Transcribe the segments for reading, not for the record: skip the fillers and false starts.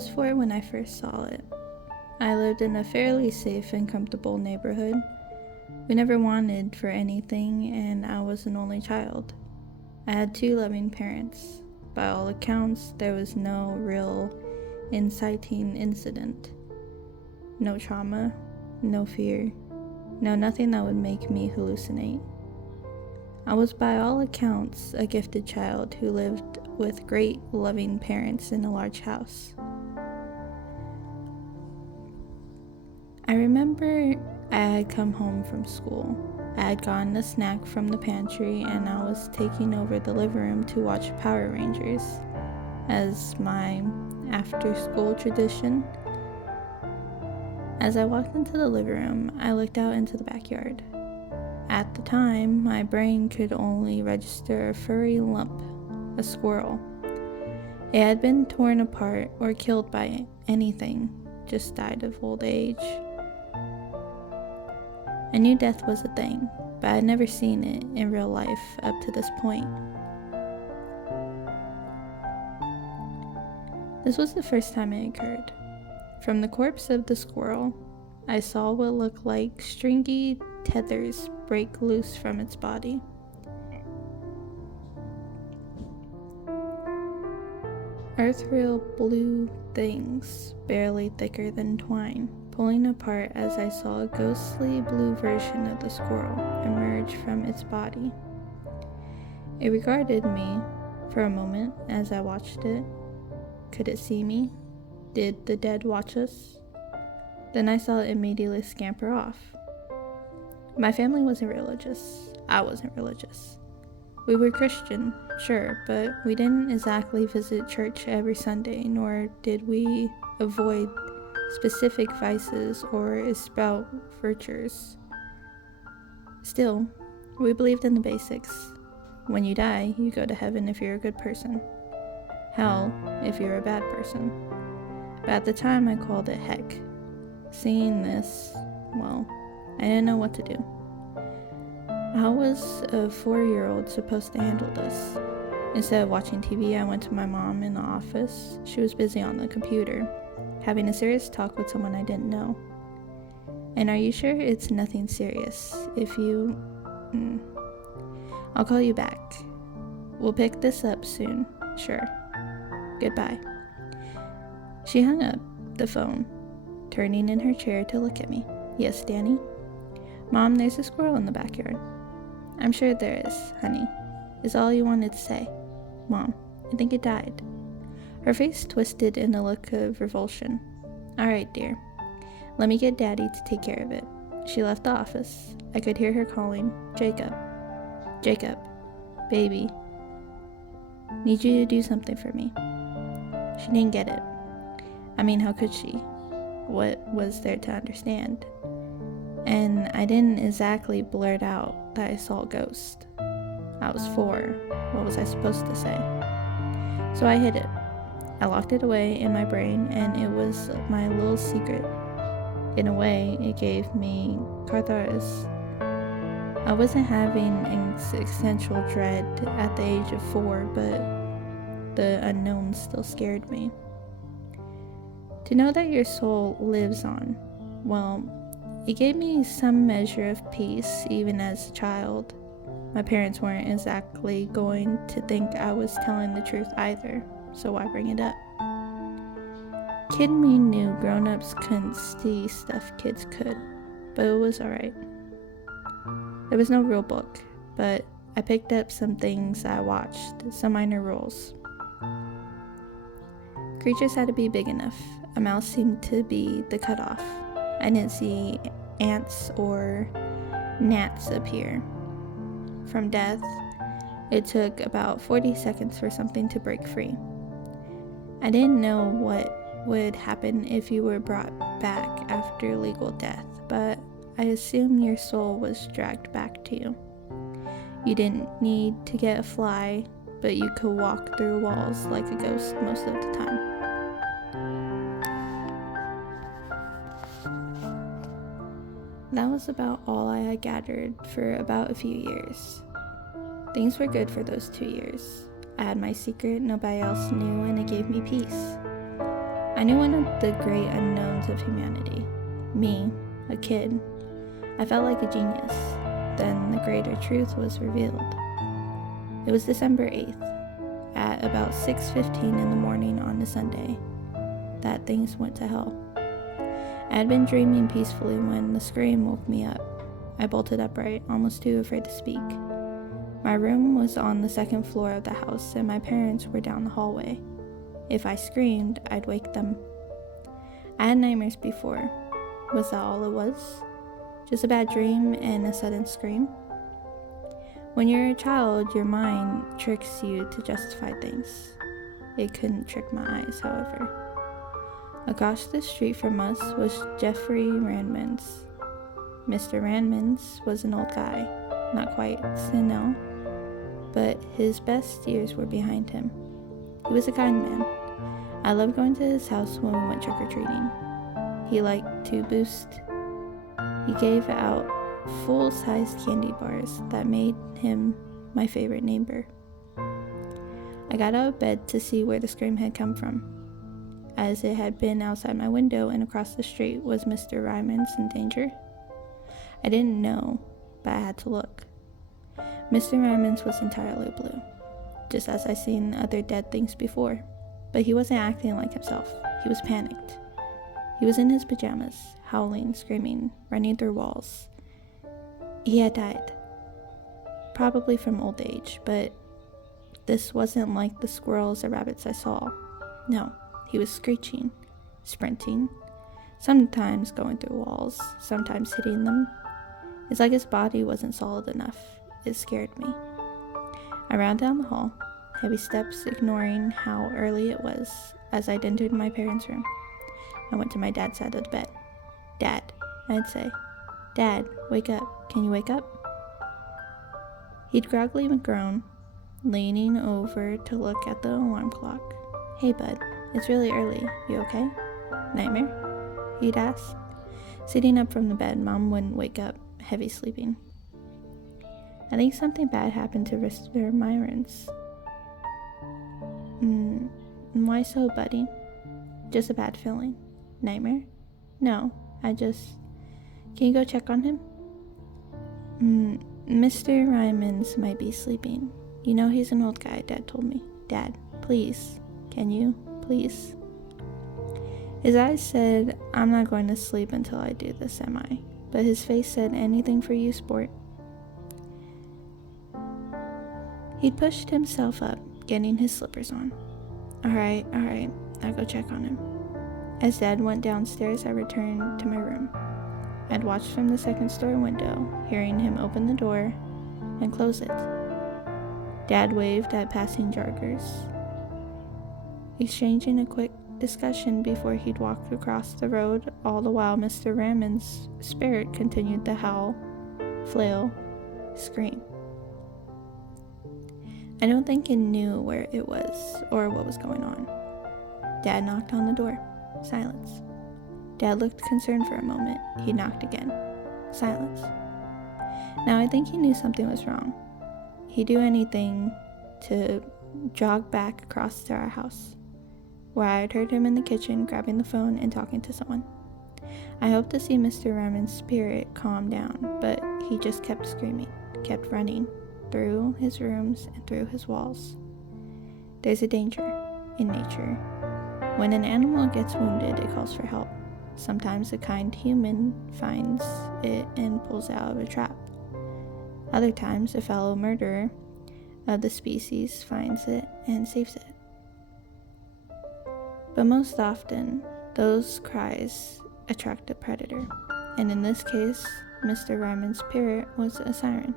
was 4 when I first saw it. I lived in a fairly safe and comfortable neighborhood. We never wanted for anything, and I was an only child. I had 2 loving parents. By all accounts, there was no real inciting incident. No trauma, no fear, no nothing that would make me hallucinate. I was by all accounts a gifted child who lived with great loving parents in a large house. I remember I had come home from school. I had gotten a snack from the pantry and I was taking over the living room to watch Power Rangers as my after-school tradition. As I walked into the living room, I looked out into the backyard. At the time, my brain could only register a furry lump, a squirrel. It had been torn apart or killed by anything, just died of old age. I knew death was a thing, but I had never seen it in real life up to this point. This was the first time it occurred. From the corpse of the squirrel, I saw what looked like stringy tethers break loose from its body. Earth-real blue things, barely thicker than twine, pulling apart as I saw a ghostly blue version of the squirrel emerge from its body. It regarded me for a moment as I watched it. Could it see me? Did the dead watch us? Then I saw it immediately scamper off. My family wasn't religious. I wasn't religious. We were Christian, sure, but we didn't exactly visit church every Sunday, nor did we avoid specific vices or espout virtues. Still, we believed in the basics. When you die, you go to heaven if you're a good person. Hell, if you're a bad person. But at the time, I called it heck. Seeing this, well, I didn't know what to do. How was a 4-year-old supposed to handle this? Instead of watching TV, I went to my mom in the office. She was busy on the computer, having a serious talk with someone I didn't know. And are you sure it's nothing serious? If you... I'll call you back. We'll pick this up soon. Sure. Goodbye. She hung up the phone, turning in her chair to look at me. Yes, Danny? Mom, there's a squirrel in the backyard. I'm sure there is, honey. Is all you wanted to say. Mom, I think it died. Her face twisted in a look of revulsion. All right, dear. Let me get Daddy to take care of it. She left the office. I could hear her calling, Jacob. Jacob. Baby. Need you to do something for me. She didn't get it. I mean, how could she? What was there to understand? And I didn't exactly blurt out that I saw a ghost. I was 4. What was I supposed to say? So I hid it. I locked it away in my brain, and it was my little secret. In a way, it gave me catharsis. I wasn't having existential dread at the age of 4, but the unknown still scared me. To know that your soul lives on, well, it gave me some measure of peace even as a child. My parents weren't exactly going to think I was telling the truth either, so why bring it up? Kid me knew grown-ups couldn't see stuff kids could, but it was alright. There was no rule book, but I picked up some things I watched, some minor rules. Creatures had to be big enough. A mouse seemed to be the cutoff. I didn't see ants or gnats appear. From death, it took about 40 seconds for something to break free. I didn't know what would happen if you were brought back after legal death, but I assume your soul was dragged back to you. You didn't need to get a fly, but you could walk through walls like a ghost most of the time. That was about all I had gathered for about a few years. Things were good for those 2 years. I had my secret nobody else knew, and it gave me peace. I knew one of the great unknowns of humanity. Me, a kid. I felt like a genius. Then the greater truth was revealed. It was December 8th, at about 6:15 in the morning on a Sunday, that things went to hell. I had been dreaming peacefully when the scream woke me up. I bolted upright, almost too afraid to speak. My room was on the second floor of the house, and my parents were down the hallway. If I screamed, I'd wake them. I had nightmares before. Was that all it was? Just a bad dream and a sudden scream? When you're a child, your mind tricks you to justify things. It couldn't trick my eyes, however. Across the street from us was Jeffrey Randman's. Mr. Randman's was an old guy, not quite senile, but his best years were behind him. He was a kind man. I loved going to his house when we went trick-or-treating. He liked to boost. He gave out full-sized candy bars that made him my favorite neighbor. I got out of bed to see where the scream had come from, as it had been outside my window and across the street. Was Mr. Ryman's in danger? I didn't know, but I had to look. Mr. Ryman's was entirely blue, just as I'd seen other dead things before, but he wasn't acting like himself. He was panicked. He was in his pajamas, howling, screaming, running through walls. He had died, probably from old age, but this wasn't like the squirrels or rabbits I saw. No, he was screeching, sprinting, sometimes going through walls, sometimes hitting them. It's like his body wasn't solid enough. It scared me. I ran down the hall, heavy steps, ignoring how early it was. As I'd entered my parents' room, I went to my dad's side of the bed. "Dad," I'd say. "Dad, wake up. Can you wake up?" He'd groggily groan, leaning over to look at the alarm clock. "Hey, bud, it's really early. You okay? Nightmare?" he'd ask. Sitting up from the bed, Mom wouldn't wake up, heavy sleeping. "I think something bad happened to Mr. Myron's." Why so, buddy?" "Just a bad feeling." "Nightmare?" "No, Can you go check on him?" Mr. Ryman's might be sleeping. You know he's an old guy, Dad told me. Dad, please. Can you? Please. His eyes said, "I'm not going to sleep until I do this, am I?" But his face said, "Anything for you, sport." He'd pushed himself up, getting his slippers on. All right, I'll go check on him." As Dad went downstairs, I returned to my room. I'd watched from the second story window, hearing him open the door and close it. Dad waved at passing joggers, exchanging a quick discussion before he'd walk across the road, all the while Mr. Ramon's spirit continued to howl, flail, scream. I don't think he knew where it was or what was going on. Dad knocked on the door. Silence. Dad looked concerned for a moment. He knocked again. Silence. Now I think he knew something was wrong. He'd do anything to jog back across to our house, where I had heard him in the kitchen grabbing the phone and talking to someone. I hoped to see Mr. Ramon's spirit calm down, but he just kept screaming, kept running through his rooms and through his walls. There's a danger in nature. When an animal gets wounded, it calls for help. Sometimes a kind human finds it and pulls it out of a trap. Other times, a fellow murderer of the species finds it and saves it. But most often, those cries attract a predator, and in this case, Mr. Ryman's spirit was a siren.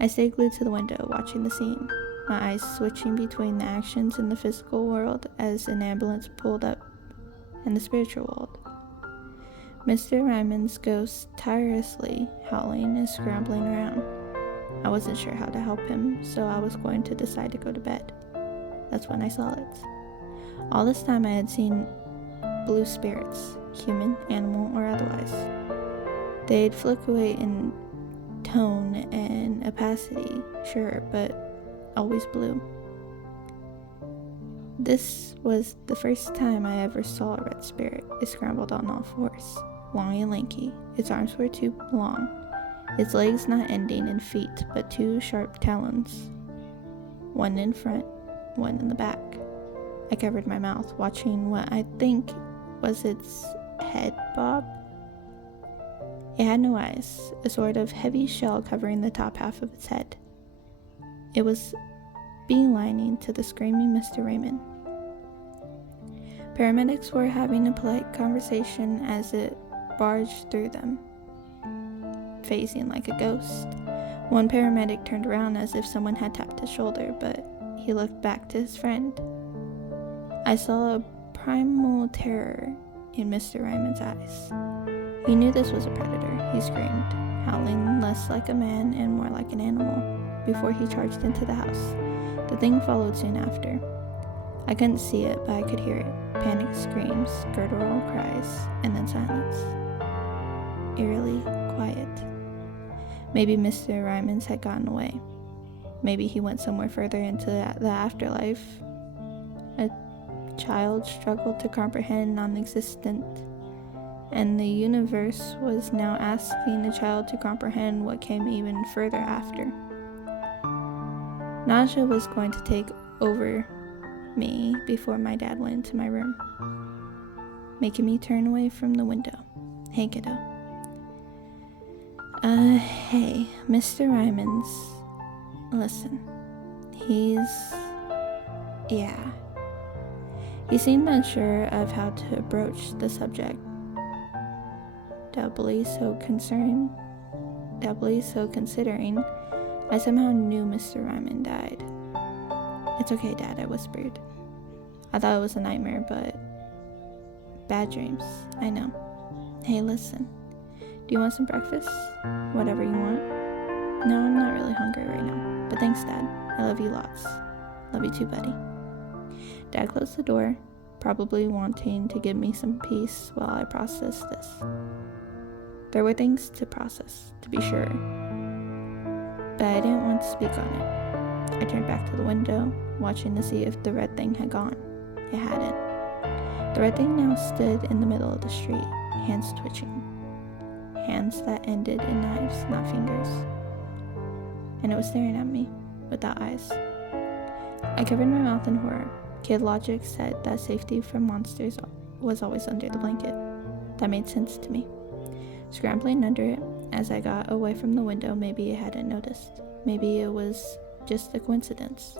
I stayed glued to the window, watching the scene, my eyes switching between the actions in the physical world as an ambulance pulled up and the spiritual world. Mr. Ryman's ghost tirelessly howling and scrambling around. I wasn't sure how to help him, so I was going to decide to go to bed. That's when I saw it. All this time I had seen blue spirits, human, animal, or otherwise. They'd fluctuate in tone and opacity, sure, but always blue. This was the first time I ever saw a red spirit. It scrambled on all fours, long and lanky. Its arms were too long, its legs not ending in feet, but two sharp talons, one in front, one in the back. I covered my mouth, watching what I think was its head bob. It had no eyes, a sort of heavy shell covering the top half of its head. It was beelining to the screaming Mr. Raymond. Paramedics were having a polite conversation as it barged through them, phasing like a ghost. One paramedic turned around as if someone had tapped his shoulder, but he looked back to his friend. I saw a primal terror in Mr. Raymond's eyes. He knew this was a predator. He screamed, howling less like a man and more like an animal, before he charged into the house. The thing followed soon after. I couldn't see it, but I could hear it. Panicked screams, guttural cries, and then silence. Eerily quiet. Maybe Mr. Ryman's had gotten away. Maybe he went somewhere further into the afterlife. A child struggled to comprehend non-existent, and the universe was now asking the child to comprehend what came even further after. Nausea was going to take over me before my dad went into my room, making me turn away from the window. Hey, kiddo. Hey, Mr. Ryman's. Listen, yeah. He seemed unsure of how to broach the subject. Doubly so considering I somehow knew Mr. Ryman died. It's okay, Dad, I whispered. I thought it was a nightmare, but bad dreams, I know. Hey, listen, do you want some breakfast? Whatever you want. No, I'm not really hungry right now, but thanks, Dad. I love you lots. Love you too, buddy. Dad closed the door, probably wanting to give me some peace while I processed this. There were things to process, to be sure, but I didn't want to speak on it. I turned back to the window, watching to see if the red thing had gone. It hadn't. The red thing now stood in the middle of the street, hands twitching. Hands that ended in knives, not fingers. And it was staring at me, without eyes. I covered my mouth in horror. Kid logic said that safety from monsters was always under the blanket. That made sense to me. Scrambling under it, as I got away from the window, maybe it hadn't noticed. Maybe it was just a coincidence.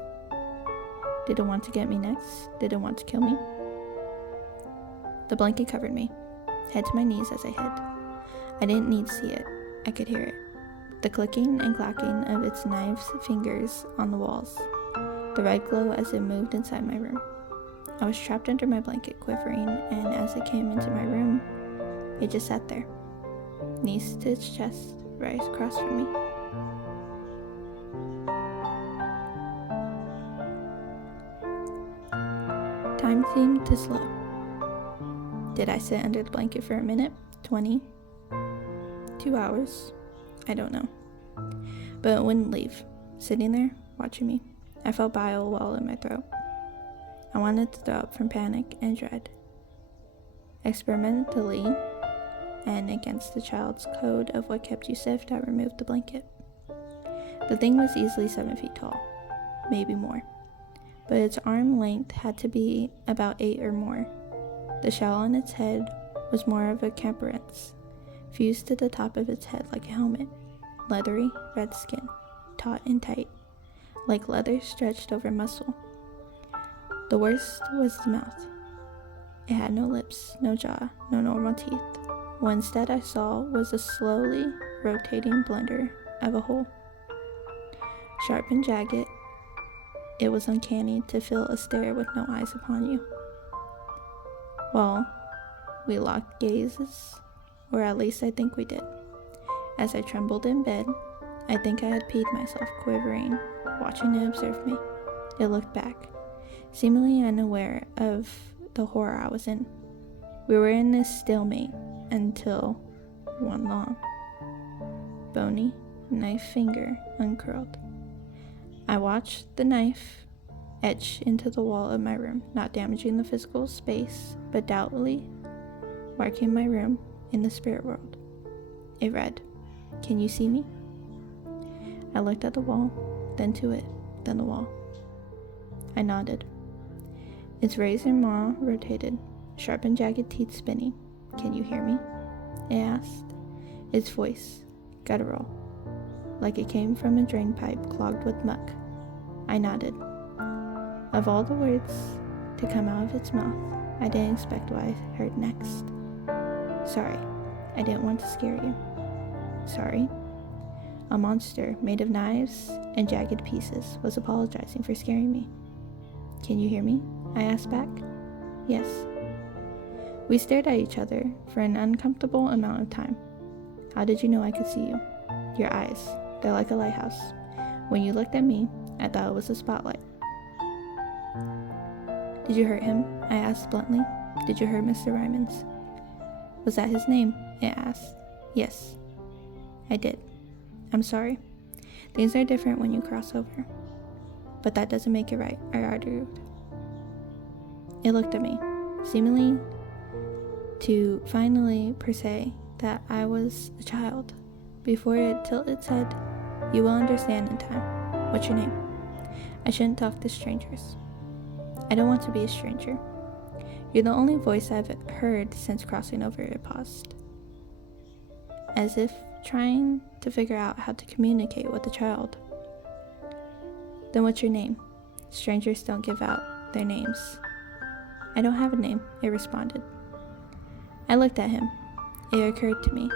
Did it want to get me next? Did it want to kill me? The blanket covered me, head to my knees as I hid. I didn't need to see it. I could hear it. The clicking and clacking of its knife's fingers on the walls. The red glow as it moved inside my room. I was trapped under my blanket, quivering, and as it came into my room, it just sat there, knees to its chest, right across from me. Time seemed to slow. Did I sit under the blanket for a minute? 20? 2 hours? I don't know. But it wouldn't leave, sitting there, watching me. I felt bile well in my throat. I wanted to throw up from panic and dread. Experimentally, and against the child's code of what kept you safe, I removed the blanket. The thing was easily 7 feet tall, maybe more, but its arm length had to be about 8 or more. The shell on its head was more of a camperance, fused to the top of its head like a helmet, leathery red skin, taut and tight, like leather stretched over muscle. The worst was the mouth. It had no lips, no jaw, no normal teeth. What instead I saw was a slowly rotating blender of a hole. Sharp and jagged, it was uncanny to feel a stare with no eyes upon you. Well, we locked gazes, or at least I think we did. As I trembled in bed, I think I had peed myself, quivering, watching it observe me. It looked back, seemingly unaware of the horror I was in. We were in this stalemate until one long, bony knife finger uncurled. I watched the knife etched into the wall of my room, not damaging the physical space, but doubtfully marking my room in the spirit world. It read, "Can you see me?" I looked at the wall, then to it, then the wall. I nodded. Its razor maw rotated, sharp and jagged teeth spinning. "Can you hear me?" it asked. Its voice, guttural, like it came from a drain pipe clogged with muck. I nodded. Of all the words to come out of its mouth, I didn't expect what I heard next. "Sorry, I didn't want to scare you." "Sorry?" A monster made of knives and jagged pieces was apologizing for scaring me. "Can you hear me?" I asked back. "Yes." We stared at each other for an uncomfortable amount of time. "How did you know I could see you?" "Your eyes, they're like a lighthouse. When you looked at me, I thought it was a spotlight." "Did you hurt him?" I asked bluntly. "Did you hurt Mr. Ryman's?" "Was that his name?" it asked. "Yes." I did. "I'm sorry. Things are different when you cross over." "But that doesn't make it right," I argued. It looked at me, seemingly to finally per se that I was a child. Before it tilted its head, "You will understand in time. What's your name?" "I shouldn't talk to strangers." "I don't want to be a stranger. You're the only voice I've heard since crossing over," it paused, as if trying to figure out how to communicate with the child. "Then what's your name? Strangers don't give out their names." "I don't have a name," it responded. I looked at him. It occurred to me,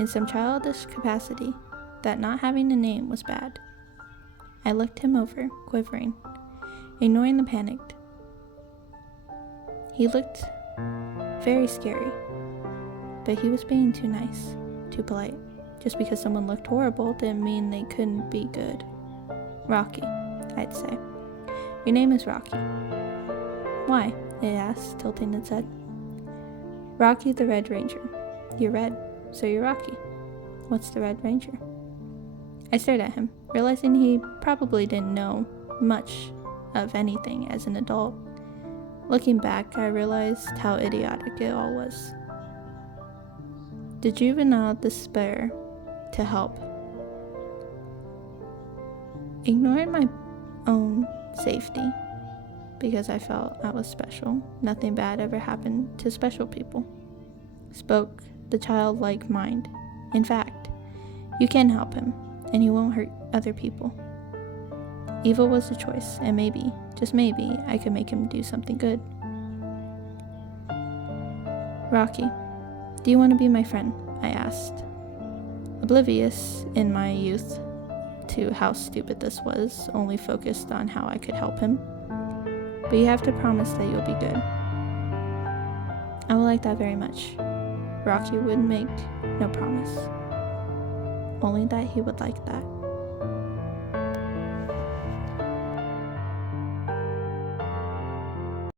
in some childish capacity, that not having a name was bad. I looked him over, quivering, ignoring the panic. He looked very scary, but he was being too nice, too polite. Just because someone looked horrible didn't mean they couldn't be good. "Rocky," I'd say. "Your name is Rocky." "Why?" it asked, tilting its head. "Rocky the Red Ranger. You're red, so you're Rocky." "What's the Red Ranger?" I stared at him, realizing he probably didn't know much of anything as an adult. Looking back, I realized how idiotic it all was. The juvenile despair to help. Ignoring my own safety, because I felt I was special. Nothing bad ever happened to special people. Spoke the childlike mind. In fact, you can help him, and he won't hurt other people. Evil was a choice, and maybe, just maybe, I could make him do something good. "Rocky, do you want to be my friend?" I asked. Oblivious in my youth to how stupid this was, only focused on how I could help him. "But you have to promise that you'll be good." "I would like that very much." Rocky would make no promise, only that he would like that.